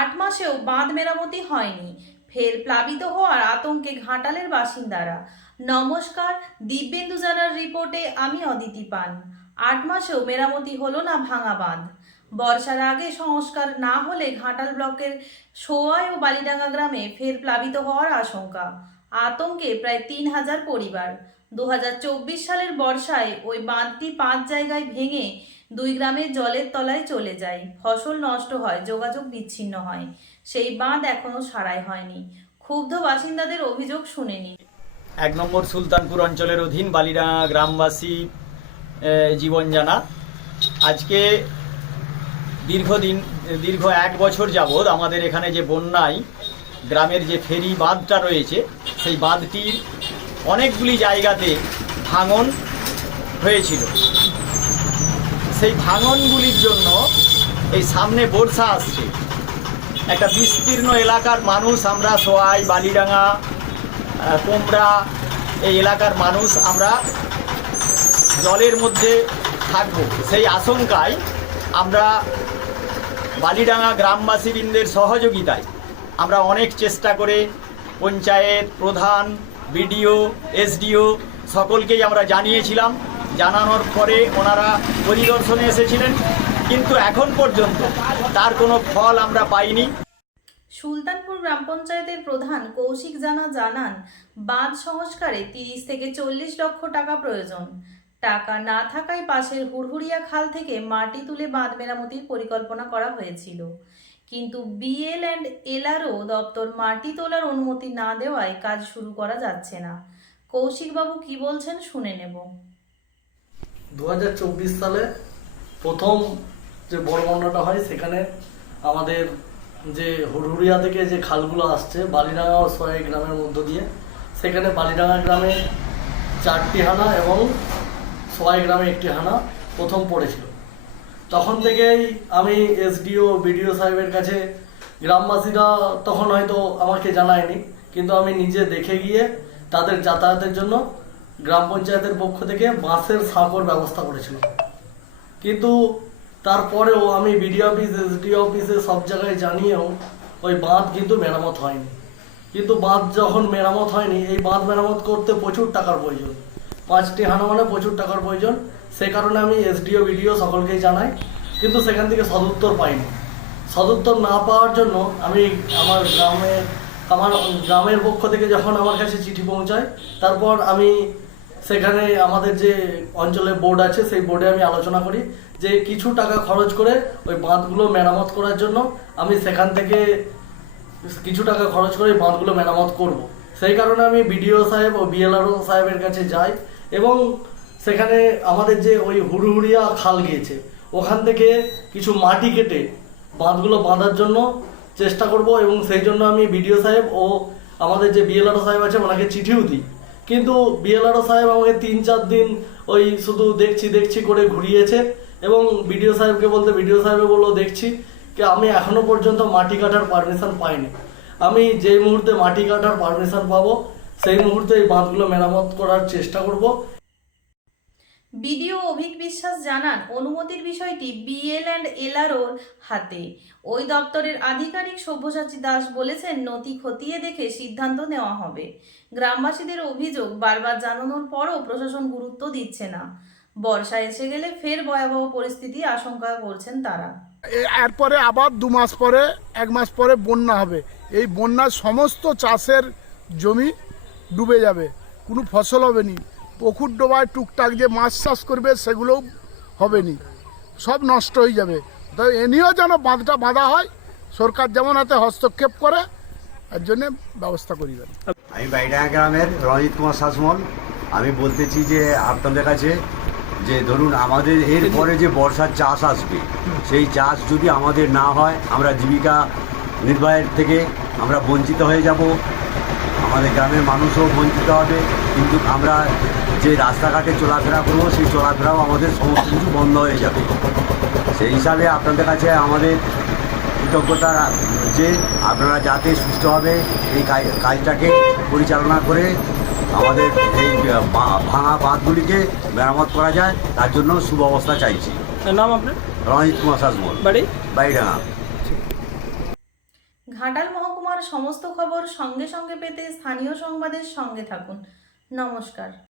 আট মাসেও বাঁধ মেরামতি হয়নি। ফের প্লাবিত হওয়ার আতঙ্কে ঘাটালের বাসিন্দারা। নমস্কার, দিব্যেন্দু জানার রিপোর্টে আমি অদিতি পান। আট মাসেও মেরামতি হলো না ভাঙা বাঁধ। বর্ষার আগে সংস্কার না হলে ঘাটাল ব্লকের সোয়াই ও বালিডাঙ্গা গ্রামে ফের প্লাবিত হওয়ার আশঙ্কা। আতঙ্কে প্রায় তিন হাজার পরিবার। দু হাজার চব্বিশ সালের বর্ষায় ওই বাঁধটি পাঁচ জায়গায় ভেঙে দুই গ্রামের জলের তলায় চলে যায় ফসল নষ্ট হয়, যোগাযোগ বিচ্ছিন্ন হয়। সেই বাঁধ এখনও সারাই হয়নি। ক্ষুব্ধ বাসিন্দাদের অভিযোগ শুনেনি। এক নম্বর সুলতানপুর অঞ্চলের অধীন বালিডাঙ্গা গ্রামবাসী জীবন জানা। আজকে দীর্ঘদিন, দীর্ঘ এক বছর যাবৎ আমাদের এখানে যে বন্যায় গ্রামের যে ফেরি বাঁধটা রয়েছে, সেই বাঁধটির অনেকগুলি জায়গাতে ভাঙন হয়েছিল। সেই ভাঙনগুলির জন্য এই সামনে বর্ষা আসছে। একটা বিস্তীর্ণ এলাকার মানুষ আমরা, সোয়াই, বালিডাঙ্গা কোমড়া এই এলাকার মানুষ আমরা জলের মধ্যে থাকব। সেই আশঙ্কায় আমরা বালিডাঙ্গা গ্রামবাসীবৃন্দের সহযোগিতায় আমরা অনেক চেষ্টা করে পঞ্চায়েত, প্রধান, বিডিও, এসডিও সকলকেই আমরা জানিয়েছিলাম। জানানোর পরে ওনারা পরিদর্শনে এসেছিলেন, কিন্তু এখন পর্যন্ত তার কোনো ফল আমরা পাইনি। সুলতানপুর গ্রাম পঞ্চায়েতের প্রধান কৌশিক জানা জানান, বাঁধ সংস্কারে তিরিশ থেকে চল্লিশ লক্ষ টাকা প্রয়োজন। টাকা না থাকায় পাশের হুড়হুড়িয়া খাল থেকে মাটি তুলে বাঁধ মেরামতির পরিকল্পনা করা হয়েছিল। কিন্তু বিএল অ্যান্ড এলআরও দপ্তর মাটি তোলার অনুমতি না দেওয়ায় কাজ শুরু করা যাচ্ছে না। কৌশিকবাবু কি বলছেন শুনে নেব। দু হাজার চব্বিশ সালে প্রথম যে বড় বন্যাটা হয়, সেখানে আমাদের যে হুড়হুড়িয়া থেকে যে খালগুলো আসছে, বালিডাঙ্গা ও সোয়াই গ্রামের মধ্য দিয়ে, সেখানে বালিডাঙ্গা গ্রামে চারটি হানা এবং সোয়াই গ্রামে একটি হানা প্রথম পড়েছিল। তখন থেকেই আমি এসডিও, বিডিও সাহেবের কাছে গ্রামবাসীরা তখন হয়তো আমাকে জানায়নি, কিন্তু আমি নিজে দেখে গিয়ে তাদের যাতায়াতের জন্য গ্রাম পঞ্চায়েতের পক্ষ থেকে বাসের সাঁকর ব্যবস্থা করেছিল। কিন্তু তারপরেও আমি বিডিও অফিস এসডিও অফিসে সব জায়গায় জানিয়েও ওই বাঁধ কিন্তু মেরামত হয়নি। কিন্তু বাঁধ যখন মেরামত হয়নি, এই বাঁধ মেরামত করতে প্রচুর টাকার প্রয়োজন। পাঁচটি হানা মানে প্রচুর টাকার প্রয়োজন। সে কারণে আমি এসডিও বিডিও সকলকেই জানাই। কিন্তু সেখান থেকে সদুত্তর পাইনি। সদুত্তর না পাওয়ার জন্য আমি আমার গ্রামে আমার গ্রামের পক্ষ থেকে যখন আমার কাছে চিঠি পৌঁছায়, তারপর আমি সেখানে আমাদের যে অঞ্চলে বোর্ড আছে, সেই বোর্ডে আমি আলোচনা করি যে কিছু টাকা খরচ করে ওই বাঁধগুলো মেরামত করার জন্য আমি সেখান থেকে কিছু টাকা খরচ করে বাঁধগুলো মেরামত করব। সেই কারণে আমি বিডিও সাহেব ও বিএলআরও সাহেবের কাছে যাই এবং সেখানে আমাদের যে ওই হুড়হুড়িয়া খাল গিয়েছে, ওখান থেকে কিছু মাটি কেটে বাঁধগুলো বাঁধার জন্য চেষ্টা করব এবং সেই জন্য আমি বিডিও সাহেব ও আমাদের যে বিএলআরও সাহেব আছে, ওনাকে চিঠিও দিই কিন্তু বিএলআরও সাহেব আমাকে তিন চার দিন ওই শুধু দেখছি দেখছি করে ঘুরিয়েছে এবং বিডিও সাহেবকে বলতে বিডিও সাহেবে বলল, দেখছি কি আমি এখনও পর্যন্ত মাটি কাটার পারমিশন পাইনি। আমি যেই মুহূর্তে মাটি কাটার পারমিশন পাবো, সেই মুহূর্তে এই বাঁধগুলো মেরামত করার চেষ্টা করব। বিডিও অভিক বিশ্বাস জানান, অনুমতির বিষয়টি বিএল অ্যান্ড এলআরওর হাতে। ওই দপ্তরের আধিকারিক সব্যসাচী দাস বলেছেন, নথি খতিয়ে দেখে সিদ্ধান্ত নেওয়া হবে। গ্রামবাসীদের অভিযোগ, বারবার জানানোর পরও প্রশাসন গুরুত্ব দিচ্ছে না। বর্ষা এসে গেলে ফের ভয়াবহ পরিস্থিতি আশঙ্কা করছেন তারা। এরপরে আবার দু মাস পরে, এক মাস পরে বন্যা হবে। এই বন্যার সমস্ত চাষের জমি ডুবে যাবে। কোনো ফসল হবে নি। পুকুর ডোবায় টুকটাক যে মাছ চাষ করবে, সেগুলোও হবে নি সব নষ্ট হয়ে যাবে। তো এ নিয়েও যেন বাঁধটা বাঁধা হয়, সরকার যেমন হাতে হস্তক্ষেপ করে, এর জন্যে ব্যবস্থা করিবেন আমি। বাইডাঙ্গা গ্রামের রঞ্জিত কুমার শাসমল। আমি বলতেছি যে আপনাদের কাছে যে ধরুন আমাদের এর পরে যে বর্ষার চাষ আসবে, সেই চাষ যদি আমাদের না হয়, আমরা জীবিকা নির্বাহের থেকে আমরা বঞ্চিত হয়ে যাব। আমাদের গ্রামের মানুষও বঞ্চিত হবে। কিন্তু আমরা যে রাস্তাঘাটে চলাফেরা করব সেই চলাফেরাও আমাদের সমস্ত কিছু বন্ধ হয়ে যাবে। সেই হিসাবে আপনাদের কাছে আমাদের কৃতজ্ঞতা যে আপনারা যাতে সুষ্ঠুভাবে এই কাজটাকে পরিচালনা করে আমাদের এই বা- ভাঙা বাঁধগুলিকে মেরামত করা যায় তার জন্য সুব্যবস্থা চাইছি। নাম আপনার? রঞ্জিত কুমার শাসমল বাড়ি? বাইডাঙ্গা ঘাটাল মহকুমার সমস্ত খবর সঙ্গে সঙ্গে পেতে স্থানীয় সংবাদের সঙ্গে থাকুন। নমস্কার।